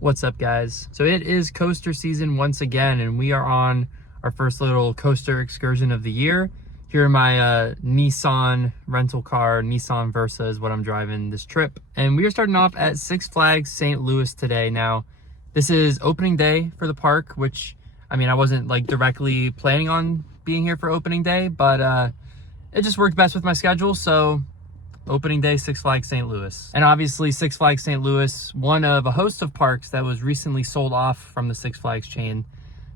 What's up, guys? So it is coaster season once again, and we are on our first little coaster excursion of the year. Here in my Nissan rental car, Nissan Versa is what I'm driving this trip. And we are starting off at Six Flags St. Louis today. Now, this is opening day for the park, which, I mean, I wasn't like directly planning on being here for opening day, but it just worked best with my schedule, so opening day, Six Flags St. Louis. And obviously Six Flags St. Louis, one of a host of parks that was recently sold off from the Six Flags chain.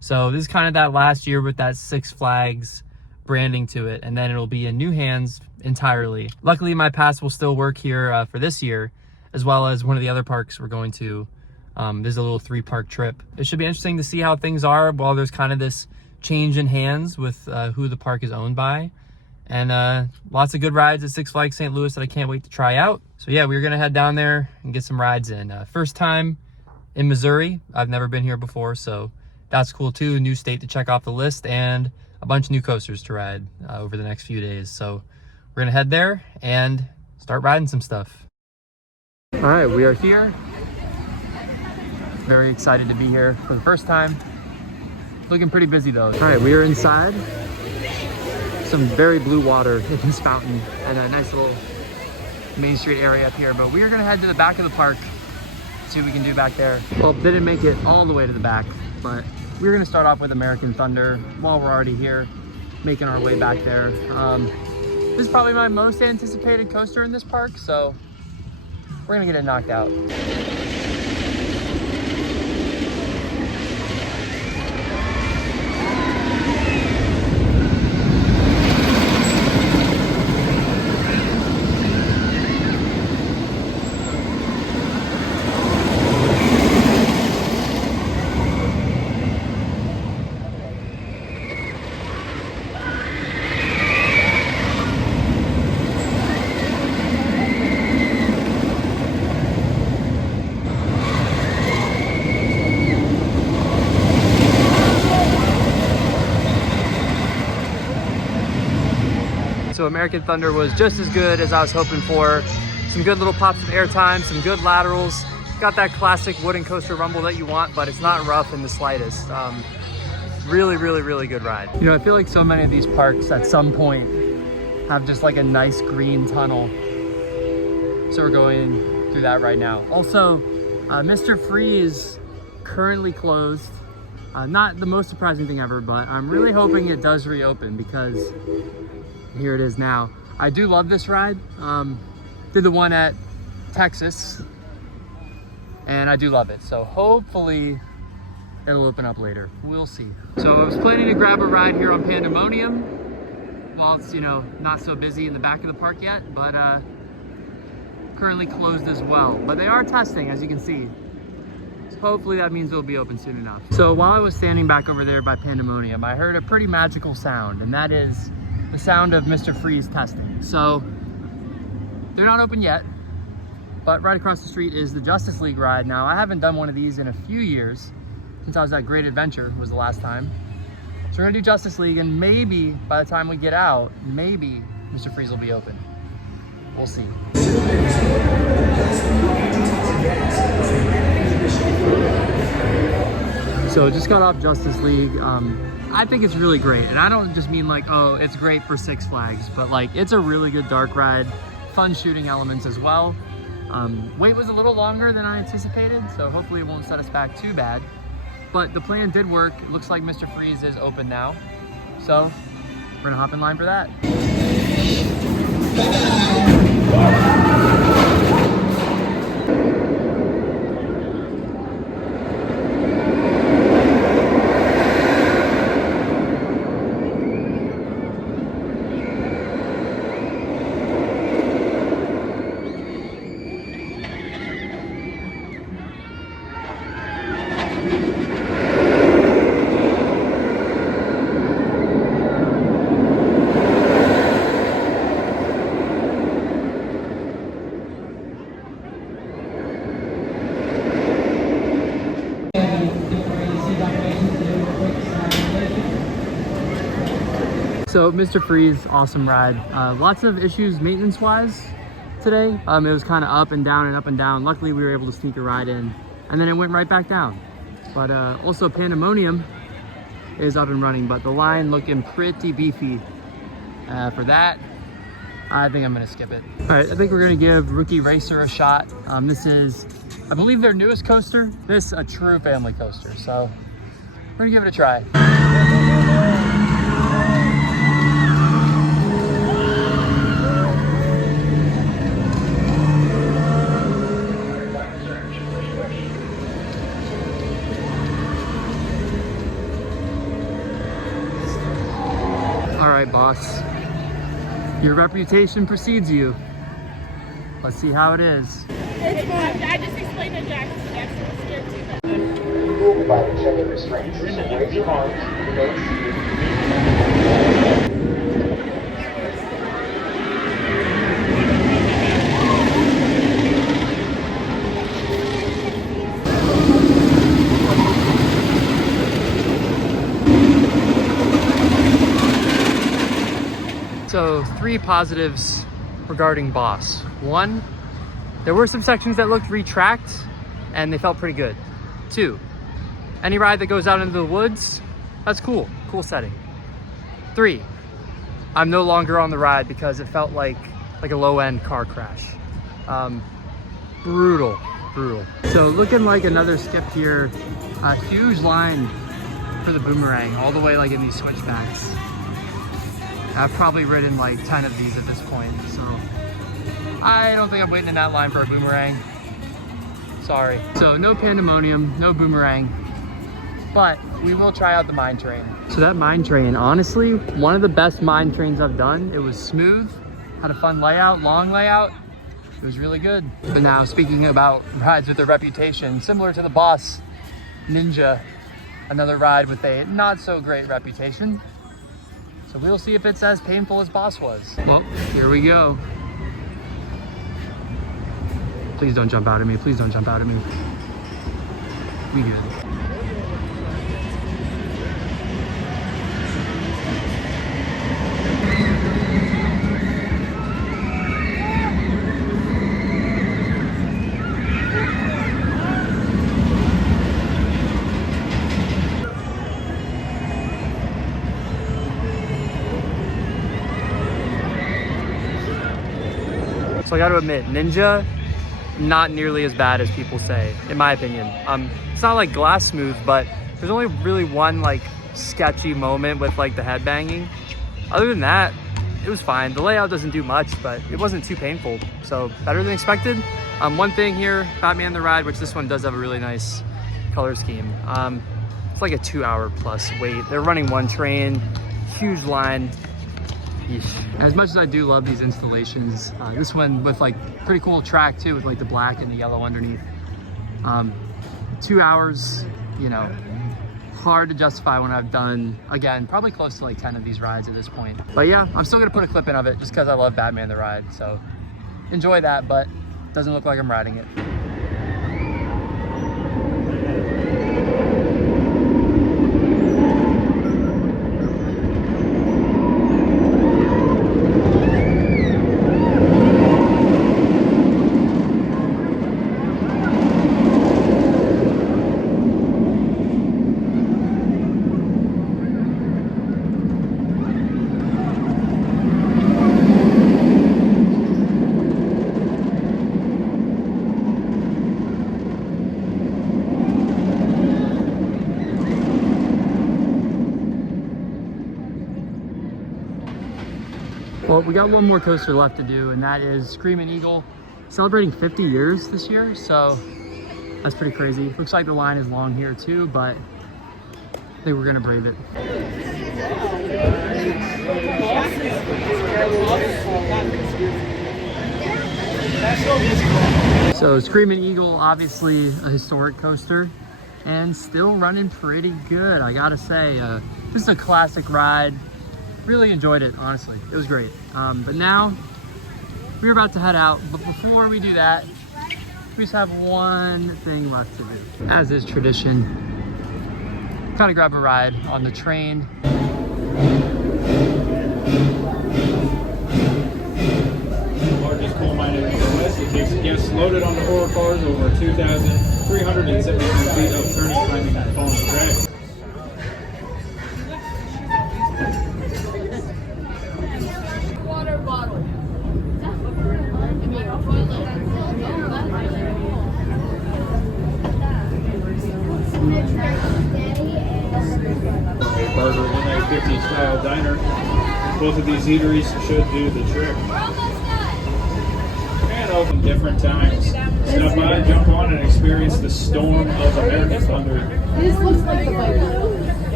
So this is kind of that last year with that Six Flags branding to it, and then it'll be in new hands entirely. Luckily, my pass will still work here for this year, as well as one of the other parks we're going to. There's a little 3-park trip. It should be interesting to see how things are while there's kind of this change in hands with who the park is owned by. And lots of good rides at Six Flags St. Louis that I can't wait to try out. So yeah, we're gonna head down there and get some rides in. First time in Missouri. I've never been here before, so that's cool too. New state to check off the list and a bunch of new coasters to ride over the next few days. So we're gonna head there and start riding some stuff. All right, we are here. Very excited to be here for the first time. Looking pretty busy though. All right, we are inside. Some very blue water in this fountain and a nice little Main Street area up here, but we are gonna head to the back of the park, see what we can do back there. Well, didn't make it all the way to the back, but we're gonna start off with American Thunder while we're already here, making our way back there. This is probably my most anticipated coaster in this park, so we're gonna get it knocked out. So American Thunder was just as good as I was hoping for. Some good little pops of airtime, some good laterals. Got that classic wooden coaster rumble that you want, but it's not rough in the slightest. Really, really, really good ride. You know, I feel like so many of these parks at some point have just like a nice green tunnel. So we're going through that right now. Also, Mr. Freeze currently closed. Not the most surprising thing ever, but I'm really hoping it does reopen because here it is now. I do love this ride. Did the one at Texas and I do love it. So hopefully it'll open up later. We'll see. So I was planning to grab a ride here on Pandemonium while it's, you know, not so busy in the back of the park yet, but currently closed as well. But they are testing, as you can see. So hopefully that means it'll be open soon enough. So while I was standing back over there by Pandemonium, I heard a pretty magical sound, and that is the sound of Mr. Freeze testing. So they're not open yet, but right across the street is the Justice League ride. Now, I haven't done one of these in a few years, since I was at Great Adventure was the last time. So we're gonna do Justice League, and maybe by the time we get out, maybe Mr. Freeze will be open. We'll see. So just got off Justice League. I think it's really great, and I don't just mean like, oh, it's great for Six Flags, but like it's a really good dark ride, fun shooting elements as well. Wait was a little longer than I anticipated, so hopefully it won't set us back too bad, but the plan did work. It looks like Mr. Freeze is open now, so we're gonna hop in line for that. So Mr. Freeze, awesome ride. Lots of issues maintenance-wise today. It was kind of up and down and up and down. Luckily, we were able to sneak a ride in and then it went right back down. But also Pandemonium is up and running, but the line looking pretty beefy. For that, I think I'm gonna skip it. All right, I think we're gonna give Rookie Racer a shot. This is, I believe, their newest coaster. This is a true family coaster, so we're gonna give it a try. All right, boss. Your reputation precedes you. Let's see how it is. It's fine. I just explained to Jackson. Jackson was scared too. Move by checking restraints. So raise your arms. Remain seated. So 3 positives regarding Boss. 1, there were some sections that looked retracked and they felt pretty good. 2, any ride that goes out into the woods, that's cool, cool setting. 3, I'm no longer on the ride because it felt like a low-end car crash. Brutal. So looking like another skip here, a huge line for the Boomerang, all the way like in these switchbacks. I've probably ridden like 10 of these at this point, so I don't think I'm waiting in that line for a Boomerang. Sorry. So no Pandemonium, no Boomerang, but we will try out the Mine Train. So that Mine Train, honestly, one of the best Mine Trains I've done. It was smooth, had a fun layout, long layout. It was really good. But now, speaking about rides with a reputation, similar to the Boss Ninja, another ride with a not so great reputation. So we'll see if it's as painful as Boss was. Well, here we go. Please don't jump out at me. Please don't jump out at me. We good. So I got to admit, Ninja, not nearly as bad as people say, in my opinion. It's not like glass smooth, but there's only really one like sketchy moment with like the head banging. Other than that, it was fine. The layout doesn't do much, but it wasn't too painful. So better than expected. One thing here, Batman the Ride, which this one does have a really nice color scheme. It's like a 2-hour plus wait. They're running one train, huge line. As much as I do love these installations, this one with like pretty cool track too, with like the black and the yellow underneath. 2 hours, you know, hard to justify when I've done, again, probably close to like 10 of these rides at this point. But yeah, I'm still gonna put a clip in of it just because I love Batman the Ride. So enjoy that, but doesn't look like I'm riding it. Well, we got one more coaster left to do, and that is Screaming Eagle, celebrating 50 years this year, so that's pretty crazy. Looks like the line is long here too, but I think we're gonna brave it. So Screaming Eagle, obviously a historic coaster, and still running pretty good, I gotta say. This is a classic ride. Really enjoyed it, honestly. It was great. But now we're about to head out. But before we do that, we just have one thing left to do. As is tradition, gotta grab a ride on the train. Largest coal mine in the West. It takes guests loaded onto horror cars over 2,300 372 feet of turning, climbing, and falling track. Water bottle. A Barber NA50 style diner. Both of these eateries should do the trick. And open different times. Stop by, jump on, and experience the storm of American Thunder. This looks like the bike.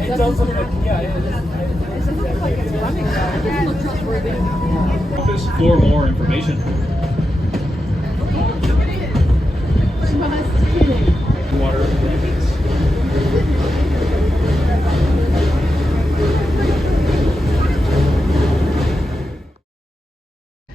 It does look like, yeah, it doesn't look like it's running though. It doesn't look trustworthy. Office for more information. Just kidding. Water blankets.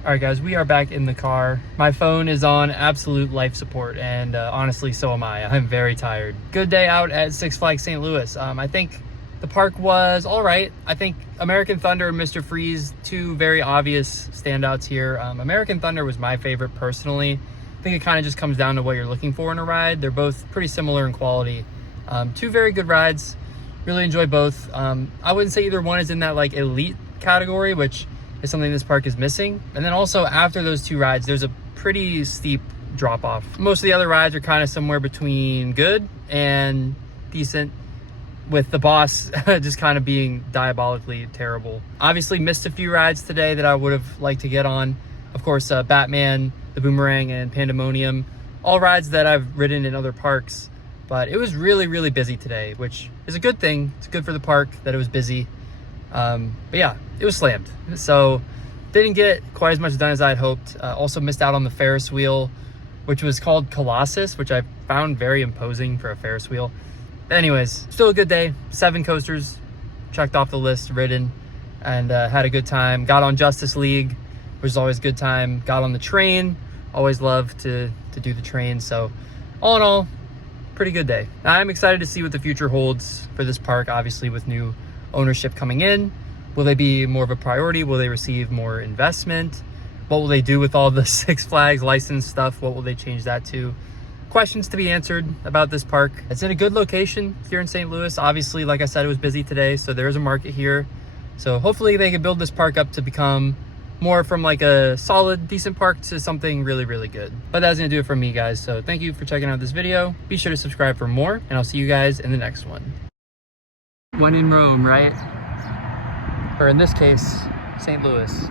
All right, guys, we are back in the car. My phone is on absolute life support, and honestly, so am I. I'm very tired. Good day out at Six Flags St. Louis. I think the park was all right. I think American Thunder and Mr. Freeze, two very obvious standouts here. American Thunder was my favorite personally. I think it kind of just comes down to what you're looking for in a ride. They're both pretty similar in quality. Two very good rides. Really enjoy both. I wouldn't say either one is in that like elite category, which is something this park is missing. And then also after those two rides, there's a pretty steep drop off. Most of the other rides are kind of somewhere between good and decent, with the boss just kind of being diabolically terrible. Obviously missed a few rides today that I would have liked to get on. Of course, Batman, the Boomerang, and Pandemonium, all rides that I've ridden in other parks. But it was really, really busy today, which is a good thing. It's good for the park that it was busy. But yeah, it was slammed. So didn't get quite as much done as I had hoped. Also missed out on the Ferris wheel, which was called Colossus, which I found very imposing for a Ferris wheel. But anyways, still a good day. 7 coasters checked off the list, ridden, and had a good time. Got on Justice League, which is always a good time. Got on the train. Always love to do the train. So all in all, pretty good day. I'm excited to see what the future holds for this park, obviously with new ownership coming in. Will they be more of a priority? Will they receive more investment? What will they do with all the Six Flags license stuff? What will they change that to? Questions to be answered about this park. It's in a good location here in St. Louis. Obviously, like I said, it was busy today, so there's a market here. So hopefully they can build this park up to become more from like a solid, decent park to something really, really good. But that's gonna do it for me, guys. So thank you for checking out this video. Be sure to subscribe for more, and I'll see you guys in the next one. When in Rome, right? Or in this case, St. Louis.